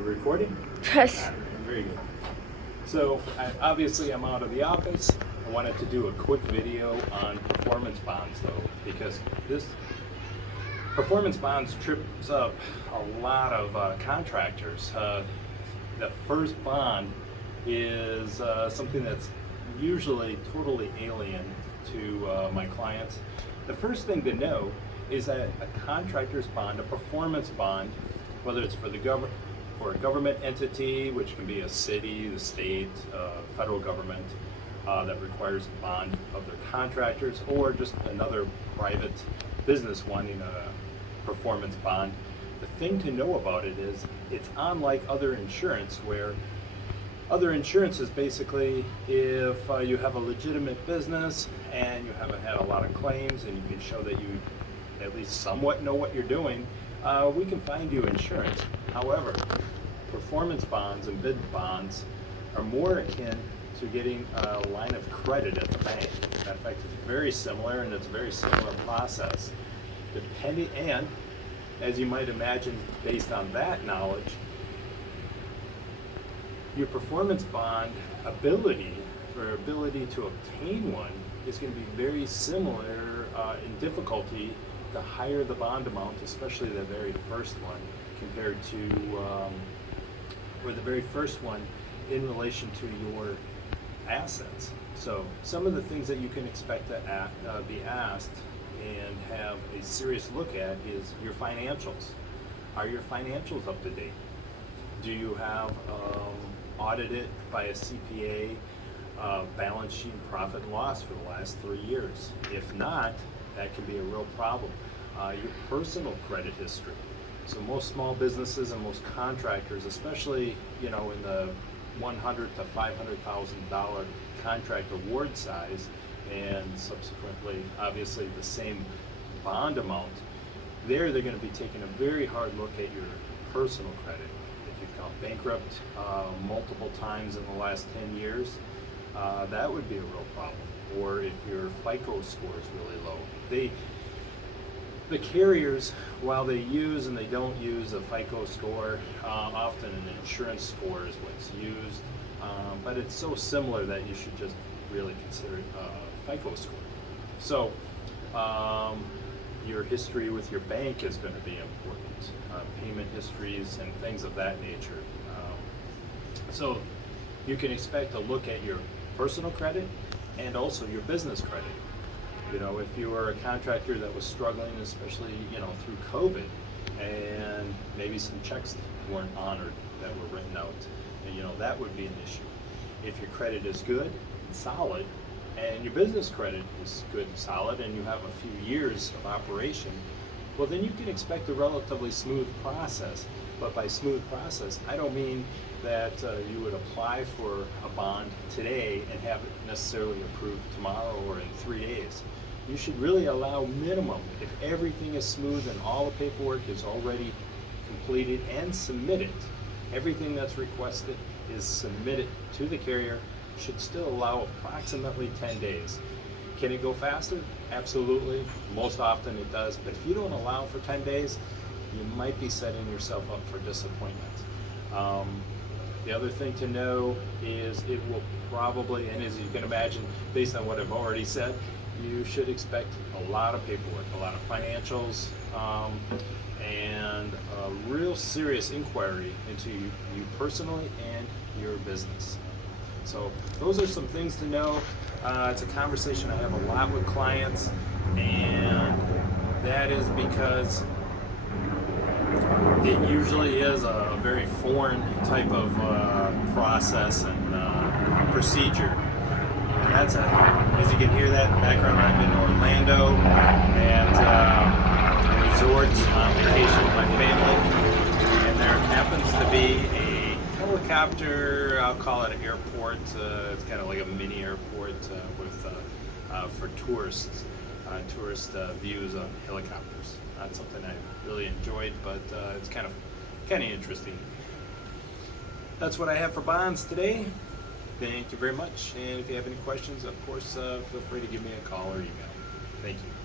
recording? Yes. Very good. So obviously I'm out of the office. I wanted to do a quick video on performance bonds though, because this performance bonds trips up a lot of contractors. The first bond is something that's usually totally alien to my clients. The first thing to know is that a contractor's bond, a performance bond, whether it's for the government, for a government entity, which can be a city, the state, federal government, that requires a bond of their contractors, or just another private business wanting a performance bond. The thing to know about it is it's unlike other insurance, where other insurance is basically if you have a legitimate business and you haven't had a lot of claims and you can show that you at least somewhat know what you're doing, we can find you insurance. However, performance bonds and bid bonds are more akin to getting a line of credit at the bank. Matter of fact, it's very similar, and it's a very similar process. Depending, and as you might imagine, based on that knowledge, your performance bond ability or ability to obtain one is going to be very similar in difficulty the higher the bond amount, especially the very first one, compared to, or the very first one in relation to your assets. So some of the things that you can expect to be asked and have a serious look at is your financials. Are your financials up to date? Do you have audited by a CPA balance sheet profit and loss for the last 3 years? If not, that can be a real problem. Your personal credit history. So most small businesses and most contractors, especially in the $100,000 to $500,000 contract award size, and subsequently, obviously, the same bond amount, they're going to be taking a very hard look at your personal credit. If you've gone bankrupt multiple times in the last 10 years, that would be a real problem. Or if your FICO score is really low. The carriers, while they use and they don't use a FICO score, often an insurance score is what's used, but it's so similar that you should just really consider it a FICO score. So your history with your bank is going to be important, payment histories and things of that nature. So you can expect to look at your personal credit and also your business credit. If you were a contractor that was struggling, especially through COVID, and maybe some checks weren't honored that were written out, and that would be an issue. If your credit is good and solid, and your business credit is good and solid, and you have a few years of operation, well, then you can expect a relatively smooth process. But by smooth process, I don't mean that you would apply for a bond today and have it necessarily approved tomorrow or in 3 days. You should really allow minimum, if everything is smooth and all the paperwork is already completed and submitted, everything that's requested is submitted to the carrier, should still allow approximately 10 days. Can it go faster? Absolutely. Most often it does. But if you don't allow for 10 days, you might be setting yourself up for disappointment. The other thing to know is it will probably, and as you can imagine, based on what I've already said, you should expect a lot of paperwork, a lot of financials, and a real serious inquiry into you personally and your business. So those are some things to know. It's a conversation I have a lot with clients, and that is because it usually is a very foreign type of process and procedure. And that's as you can hear that in the background, I'm in Orlando at a resort on vacation with my family, and there happens to be a helicopter, I'll call it an airport, it's kind of like a mini airport for tourists, tourist views of helicopters. Not something I really enjoyed, but it's kind of interesting. That's what I have for bonds today. Thank you very much. And if you have any questions, of course, feel free to give me a call or email. Thank you.